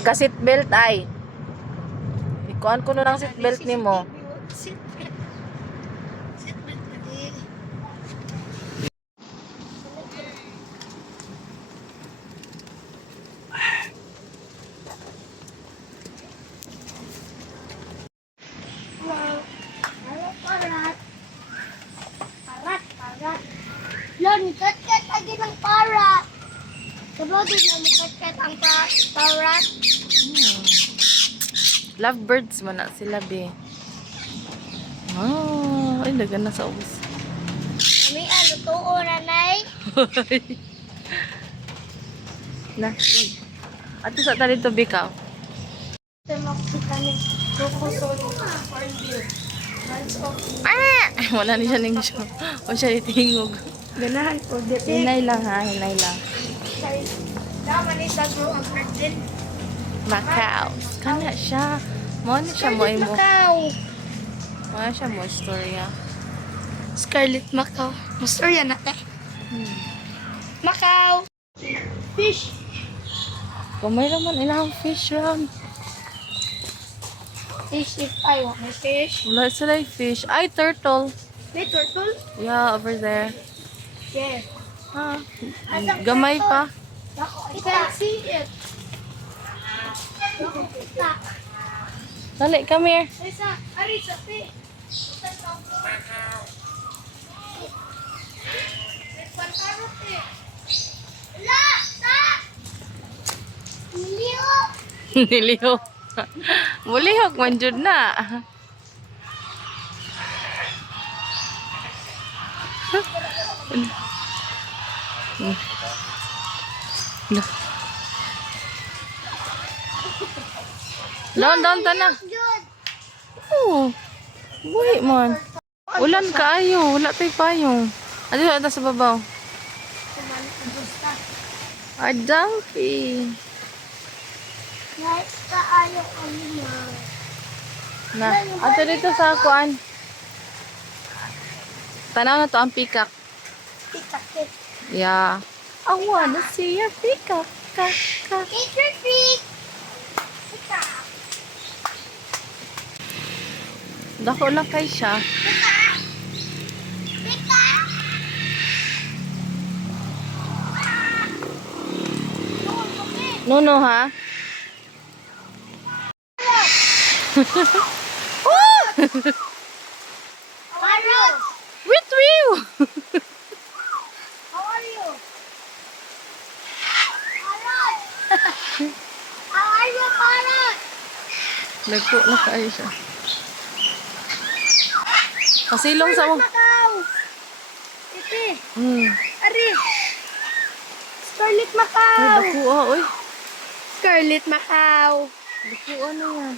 ka seatbelt ay. Ikuan ko lang seatbelt nimo. Seatbelt lagi. Wow. Halo, parat. Parat. Yan, kat-kat lagi ng parat. Sabado na kat-kat ang parat. Lovebirds man na sila be. Oh, ay dagan na sa ubos. Mami, ano to o nanay? Na. Ato sa tali to bikaw. Ah! Wala ni siya ning show. O siya itingog. Ganahan po, dito. Hinay lang ha, hinay lang. Daman isa bro ang garden. Macau. Kana siya. Mo na siya mo imo. Macau. Mo na siya mo istorya. Scarlet Macau. Mastorya na eh. Macau. Fish. Kumay naman ilang fish ram. Fish if I want my fish. Wala sila yung fish. Ay, turtle. May turtle? Yeah, over there. Yeah. Ha? Gamay pa. I can't see it. Dali, come here. Isa, ari sa fish. La! Stop! Liyo! Nilihok. Mulihok man jud na. Down tanah. Oh. Buhi man. Ulan kaayo, wala tay payong. Adi ata sa babaw. A donkey. Nice kaayo ang limaw. Na, ato dito sa kuan. Tanaw na to ang peacock. Pitakit. Yeah. I wanna see your peacock. Eat your feet. Pitak. Dako lang kay siya. Pitak. No, ha? How are you? With you! How are you? Parrot. How are you, parrot? Nagpo na kayo siya. Pasilong sa mo. Macau. Iti. Ari. Scarlet Ay, Macau. dakuha, oy. Scarlet Macau. Dakuha na yan.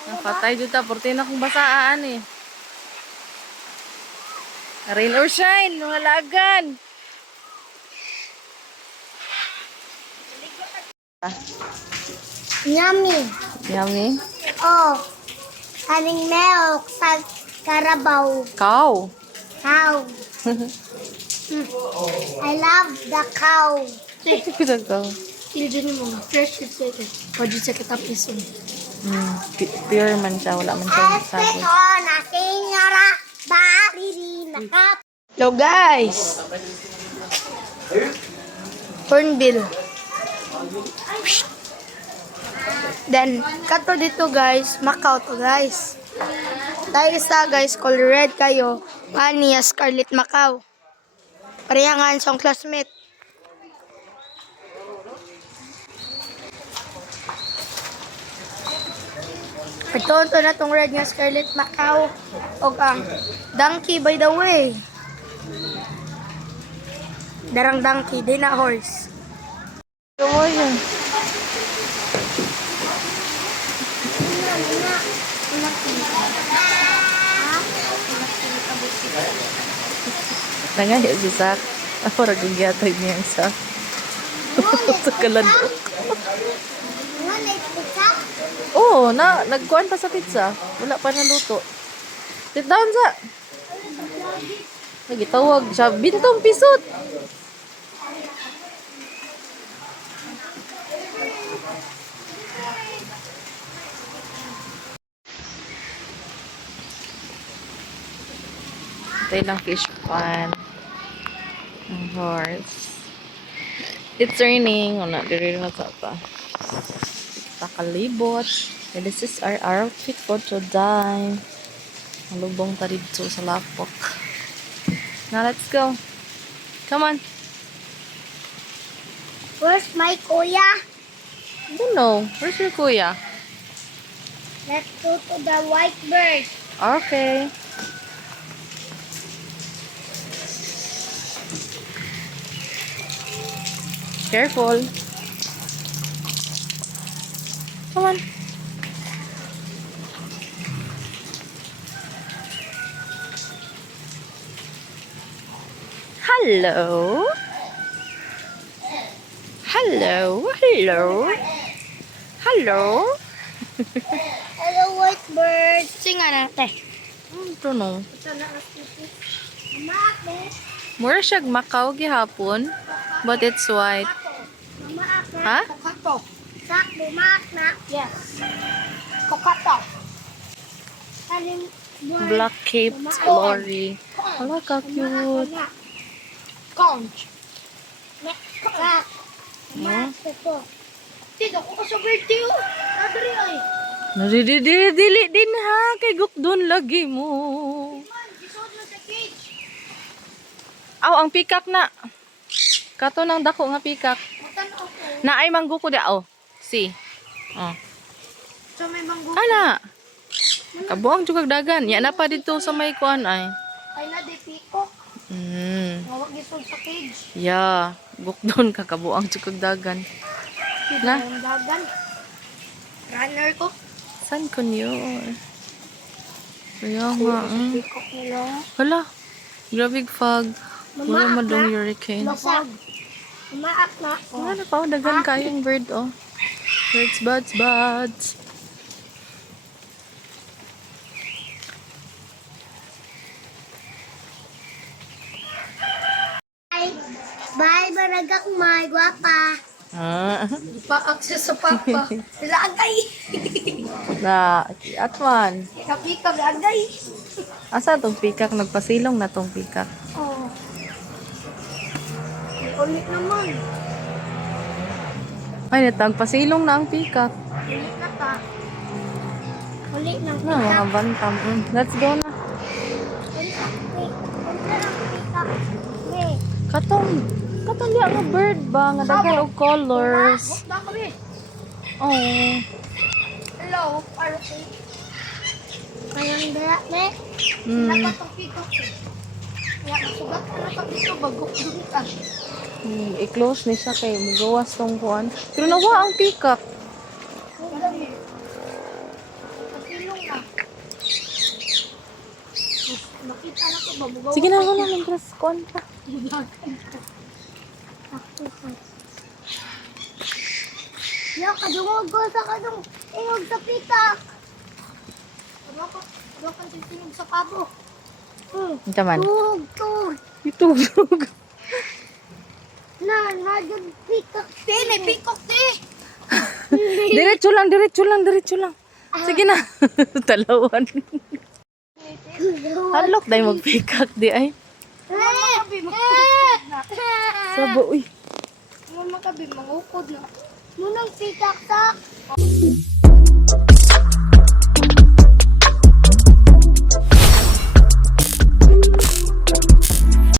Napatay dito, porte na kong basaan eh. Rain or shine, mga lagan. Yummy. Yummy. Oh. Having milk sa Carabao. Cow. Cow. I love the cow. Pisag cow. Ilgin mo. Fresh it's it. Pwede sa kitapis. Pure man siya, wala man siya sabi. na senyora ballerina. Hello guys. Hornbill. Then, kato dito guys, Macau to guys. Tayo isa guys, color red kayo. Aniya Scarlet Macau. Parehangan siyang classmate. Ito na tong red nga Scarlet Macau. O ang donkey by the way. Darang donkey, di na horse. Oo yun. Nangayo si Sak. Ako ragyatay niya sa sa kaladok. Oo, nagkuhan pa sa pizza. Wala pa naluto. Sit down sa. Nagitawag siya. Bintong pisot. Tayo lang fish pan. Ang horse. It's raining. Wala, diri na sa pa. Pakalibot. And this is our outfit for today. Malubong ta dito sa lapok. Now, let's go. Come on. Where's my kuya? I don't know. Where's your kuya? Let's go to the white bird. Okay. Careful. Come on. Hello. Hello. Hello. Hello. Hello, white bird. Sing natin. I don't know. Ito na ang pipi. Mama, Mura siya Macau gihapon, but it's white. Mama, Ha? Kokato. Sak, bumak na. Yes. Kokato. Alin, Black Cape Lorry. Hala ka cute. Conch. Sak. Oh. Ito. Tito, ko sa birthday oh. Nadari ay. Dili din ha, kay gukdon lagi mo. Man, gisod na sa cage. Aw, ang pikak na. Kato ng dako nga pikak. Matanaw ko. Na ay mangguko di oh. See. Oh. So may manggo. Ana. Kabuang jugag dagan. Ya na pa dito sa may kuan ay. Ay na di piko. Nawag gisod sa cage. Yeah, gukdon ka kabuang jugag dagan. Na? Ang dagan. Runner ko. San ko niyo? Kaya nga. Pikok nila. Hala. Grabe fog. Wala Mama, madong akna. hurricane. Lasag. Umaak na. Wala na pa, dagan kayong bird, oh. Birds, buds, buds. Bye, baragak may guwapa. Ah, Pa-access sa papa. Lagay. na, atman. Kapika, lagay. Asa tong pikak? Nagpasilong na tong pikak. Oh. Ulit naman. Ay, nagpasilong na ang pikak. Ulit na ta. Ulit ng Na, mga bantam. Let's go na. Katong di ang bird ba? Nga dagan og colors. Bak kami. Oh. Hello, parrot. Kayang daya, ne? Dapat ang pikok. Kaya masugat ka na pag ito, bagok dun ka. I-close ni siya kay magawas tong kuan. Pero nawa ang pikak. Kasilong na. Nakita na ko ba? Bugaw Sige na ako na, mintras kuan pa. Yo, kadungog ko sa kadung. Ingog sa pikak. Ano ka titingog sa pabo? Ito man. Tug. Itugtog. Na, yung pikak. May pikak di. Diretso lang, diretso lang, diretso lang. Sige na. Talawan. Halok dahil magpikak di ay. Sabo, uy. Mama kabi, mangukod na. Munang pikak tak.